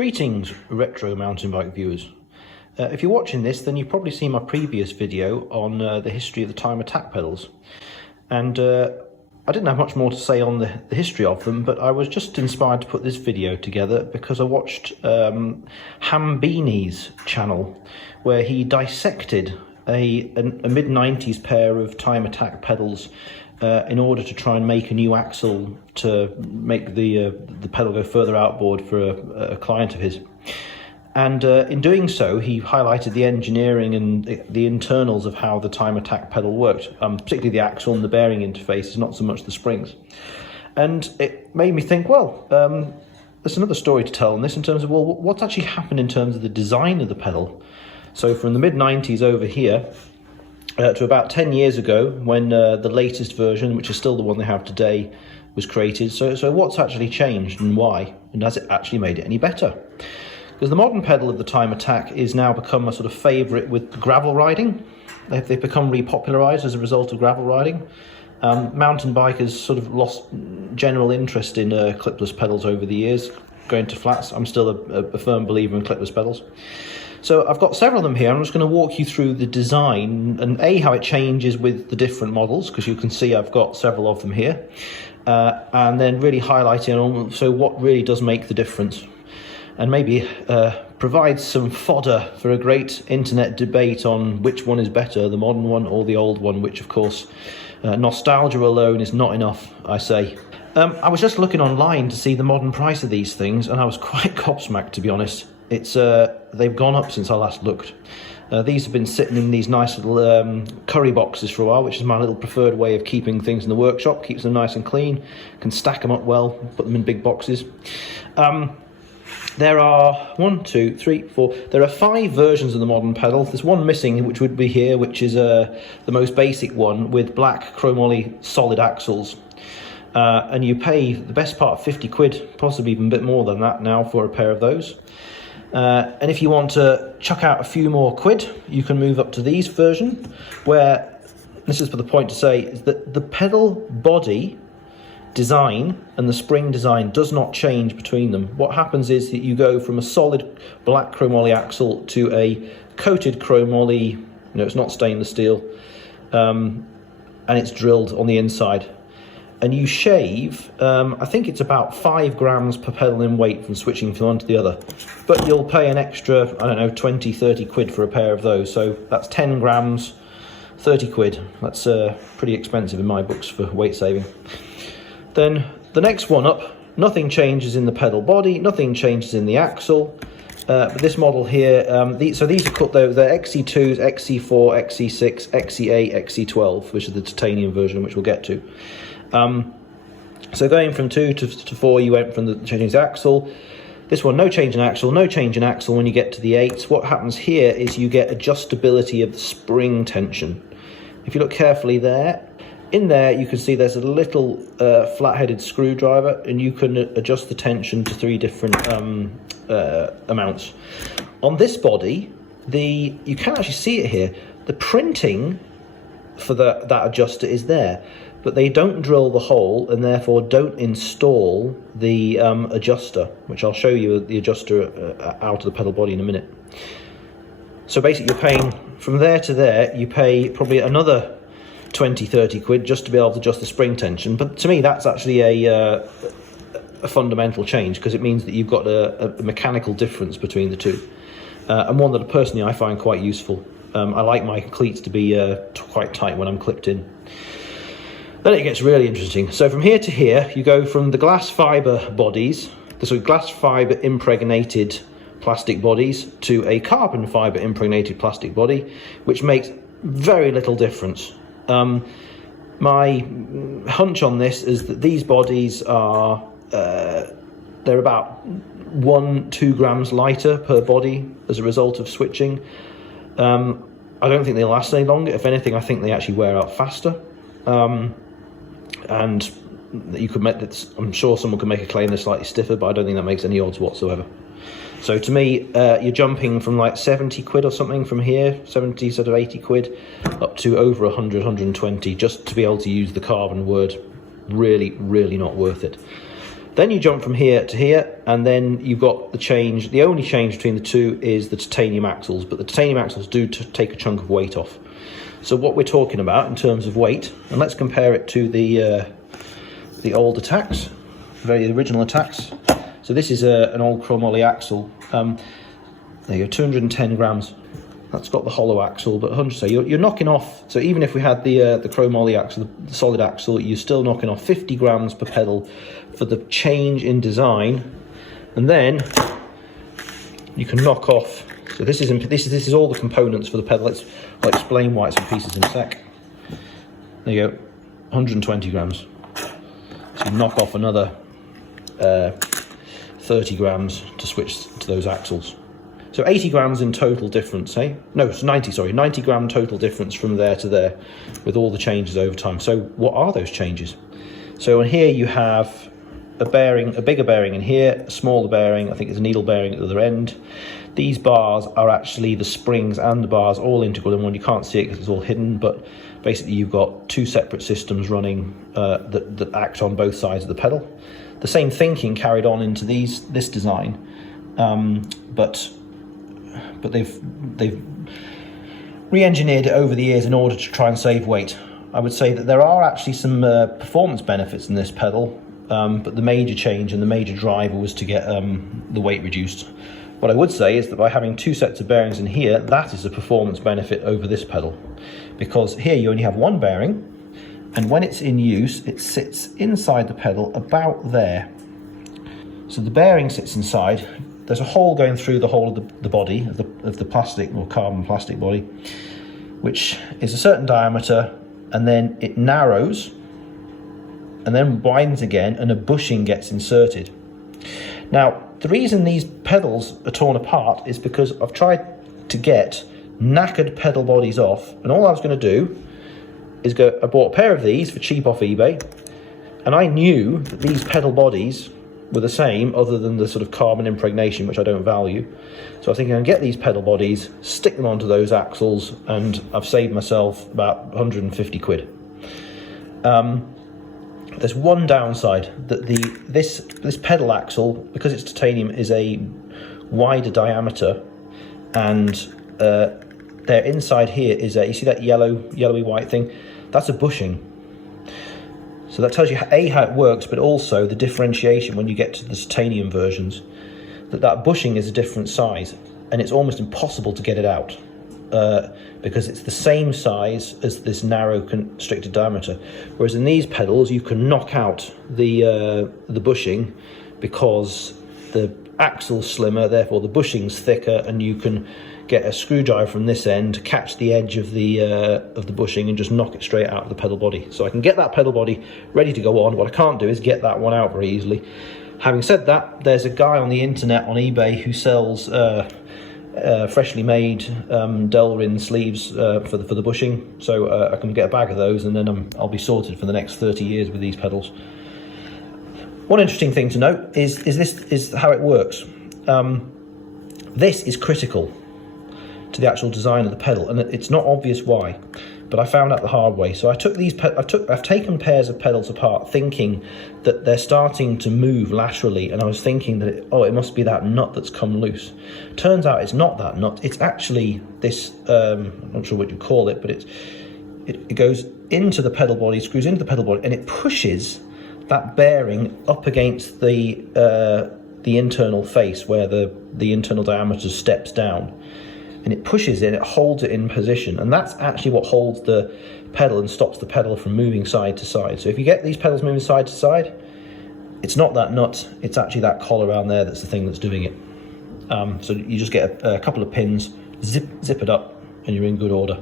Greetings, retro mountain bike viewers. If you're watching this, then you've probably seen my previous video on the history of the Time ATAC pedals. And I didn't have much more to say on the history of them, but I was just inspired to put this video together because I watched Hambini's channel, where he dissected a mid-90s pair of Time ATAC pedals in order to try and make a new axle to make the pedal go further outboard for a client of his. And in doing so, he highlighted the engineering and the internals of how the Time ATAC pedal worked, particularly the axle and the bearing interfaces, not so much the springs. And it made me think, well, there's another story to tell on this in terms of, well, what's actually happened in terms of the design of the pedal. So from the mid-90s over here, to about 10 years ago, when the latest version, which is still the one they have today, was created. So what's actually changed and why? And has it actually made it any better? Because the modern pedal of the Time ATAC is now become a sort of favourite with gravel riding. They've become repopularised as a result of gravel riding. Mountain bikers sort of lost general interest in clipless pedals over the years, going to flats. I'm still a firm believer in clipless pedals. So I've got several of them here. I'm just going to walk you through the design and how it changes with the different models, because you can see I've got several of them here, and then really highlighting on so what really does make the difference, and maybe provide some fodder for a great internet debate on which one is better, the modern one or the old one, which of course nostalgia alone is not enough, I say. I was just looking online to see the modern price of these things, and I was quite gobsmacked, to be honest. It's they've gone up since I last looked. These have been sitting in these nice little curry boxes for a while, which is my little preferred way of keeping things in the workshop. Keeps them nice and clean, can stack them up well, put them in big boxes. There are 1, 2, 3, 4. There are 5 versions of the modern pedal. There's one missing, which would be here, which is the most basic one with black chromoly solid axles. And you pay the best part of 50 quid, possibly even a bit more than that now for a pair of those. And if you want to chuck out a few more quid, you can move up to these version, where, this is for the point to say, is that the pedal body design and the spring design does not change between them. What happens is that you go from a solid black chromoly axle to a coated chromoly, it's not stainless steel, and it's drilled on the inside. And you shave, I think it's about 5 grams per pedal in weight from switching from one to the other. But you'll pay an extra, I don't know, 20, 30 quid for a pair of those. So that's 10 grams, 30 quid. That's pretty expensive in my books for weight saving. Then the next one up, nothing changes in the pedal body, nothing changes in the axle. But this model here, so these are called, they're XC2s, XC4, XC6, XC8, XC12, which is the titanium version, which we'll get to. So going from 2 to 4, you went from the changing axle. This one, no change in axle, no change in axle when you get to the 8. What happens here is you get adjustability of the spring tension. If you look carefully there, in there you can see there's a little flat-headed screwdriver, and you can adjust the tension to 3 different amounts. On this body, you can actually see it here. The printing for that adjuster is there, but they don't drill the hole and therefore don't install the adjuster, which I'll show you the adjuster out of the pedal body in a minute. So basically you're paying, from there to there, you pay probably another 20, 30 quid just to be able to adjust the spring tension. But to me that's actually a fundamental change, because it means that you've got a mechanical difference between the two. And one that personally I find quite useful. I like my cleats to be quite tight when I'm clipped in. Then it gets really interesting. So from here to here, you go from the glass fibre bodies, the glass fibre impregnated plastic bodies, to a carbon fibre impregnated plastic body, which makes very little difference. My hunch on this is that these bodies are, they're about 1-2 grams lighter per body as a result of switching. I don't think they last any longer. If anything, I think they actually wear out faster. And you could make this, I'm sure someone could make a claim they're slightly stiffer, but I don't think that makes any odds whatsoever. So to me, you're jumping from like 70 quid or something from here, 70 sort of 80 quid, up to over 100, 120, just to be able to use the carbon word. Really, really not worth it. Then you jump from here to here, and then you've got the change. The only change between the two is the titanium axles, but the titanium axles do take a chunk of weight off. So what we're talking about in terms of weight, and let's compare it to the old ATACs, the original ATACs. So this is an old chromoly axle. There you go, 210 grams. That's got the hollow axle, but 100. So you're knocking off. So even if we had the chromoly axle, the solid axle, you're still knocking off 50 grams per pedal for the change in design, and then you can knock off. So this is all the components for the pedal. I'll explain why it's in pieces in a sec. There you go, 120 grams. So you knock off another 30 grams to switch to those axles. So 80 grams in total difference, eh? No, it's 90, sorry, 90 gram total difference from there to there with all the changes over time. So what are those changes? So in here you have a bearing, a bigger bearing in here, a smaller bearing, I think it's a needle bearing at the other end. These bars are actually the springs and the bars all integral in one. You can't see it because it's all hidden, but basically you've got two separate systems running that act on both sides of the pedal. The same thinking carried on into this design, but they've re-engineered it over the years in order to try and save weight. I would say that there are actually some performance benefits in this pedal, but the major change and the major driver was to get the weight reduced. What I would say is that by having two sets of bearings in here, that is a performance benefit over this pedal, because here you only have one bearing, and when it's in use, it sits inside the pedal about there. So the bearing sits inside. There's a hole going through the whole of the body of the plastic or carbon plastic body, which is a certain diameter, and then it narrows and then winds again, and a bushing gets inserted. Now, the reason these pedals are torn apart is because I've tried to get knackered pedal bodies off, and all I was going to do is I bought a pair of these for cheap off eBay, and I knew that these pedal bodies were the same, other than the sort of carbon impregnation, which I don't value. So I was thinking I'd get these pedal bodies, stick them onto those axles, and I've saved myself about 150 quid. There's one downside, that this pedal axle, because it's titanium, is a wider diameter, and there inside here is you see that yellowy white thing? That's a bushing. So that tells you A, how it works, but also the differentiation when you get to the titanium versions, that bushing is a different size, and it's almost impossible to get it out because it's the same size as this narrow constricted diameter. Whereas in these pedals, you can knock out the bushing because the axle's slimmer, therefore the bushing's thicker, and you can get a screwdriver from this end, catch the edge of the bushing, and just knock it straight out of the pedal body. So I can get that pedal body ready to go on. What I can't do is get that one out very easily. Having said that, there's a guy on the internet, on eBay, who sells freshly made Delrin sleeves for the bushing. So I can get a bag of those, and then I'll be sorted for the next 30 years with these pedals. One interesting thing to note is how it works. This is critical to the actual design of the pedal, and it's not obvious why, but I found out the hard way. So I've taken pairs of pedals apart, thinking that they're starting to move laterally, and I was thinking that it must be that nut that's come loose. Turns out it's not that nut. It's actually this. I'm not sure what you call it, but it goes into the pedal body, screws into the pedal body, and it pushes that bearing up against the internal face where the internal diameter steps down. And it pushes it, it holds it in position, and that's actually what holds the pedal and stops the pedal from moving side to side. So if you get these pedals moving side to side, it's not that nut, it's actually that collar around there that's the thing that's doing it. So you just get a couple of pins, zip it up, and you're in good order.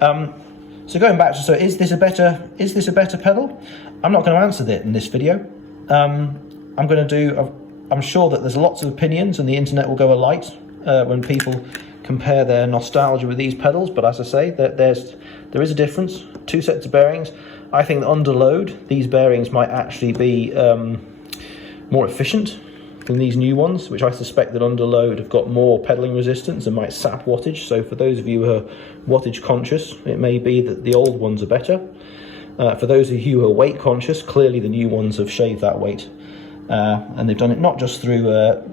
So going back to, is this a better pedal? I'm not going to answer that in this video. I'm sure that there's lots of opinions, and the internet will go alight when people compare their nostalgia with these pedals, but as I say, there is a difference. Two sets of bearings. I think that under load, these bearings might actually be more efficient than these new ones, which I suspect that under load have got more pedaling resistance and might sap wattage. So for those of you who are wattage conscious, it may be that the old ones are better. For those of you who are weight conscious, clearly the new ones have shaved that weight. And they've done it not just through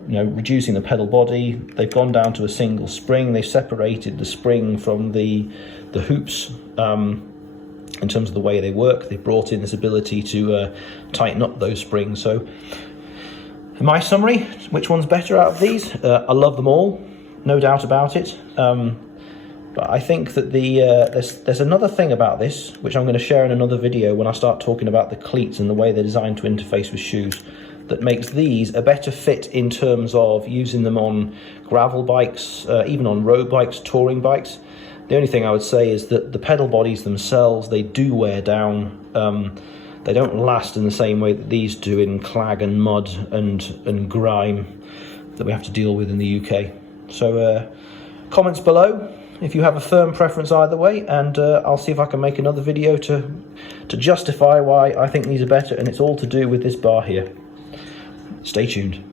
reducing the pedal body. They've gone down to a single spring. They've separated the spring from the hoops in terms of the way they work. They brought in this ability to tighten up those springs. So in my summary, which one's better out of these? I love them all, no doubt about it. But I think that there's another thing about this, which I'm going to share in another video when I start talking about the cleats and the way they're designed to interface with shoes, that makes these a better fit in terms of using them on gravel bikes, even on road bikes, touring bikes. The only thing I would say is that the pedal bodies themselves, they do wear down. They don't last in the same way that these do in clag and mud and grime that we have to deal with in the UK. So comments below if you have a firm preference either way, and I'll see if I can make another video to justify why I think these are better, and it's all to do with this bar here. Stay tuned.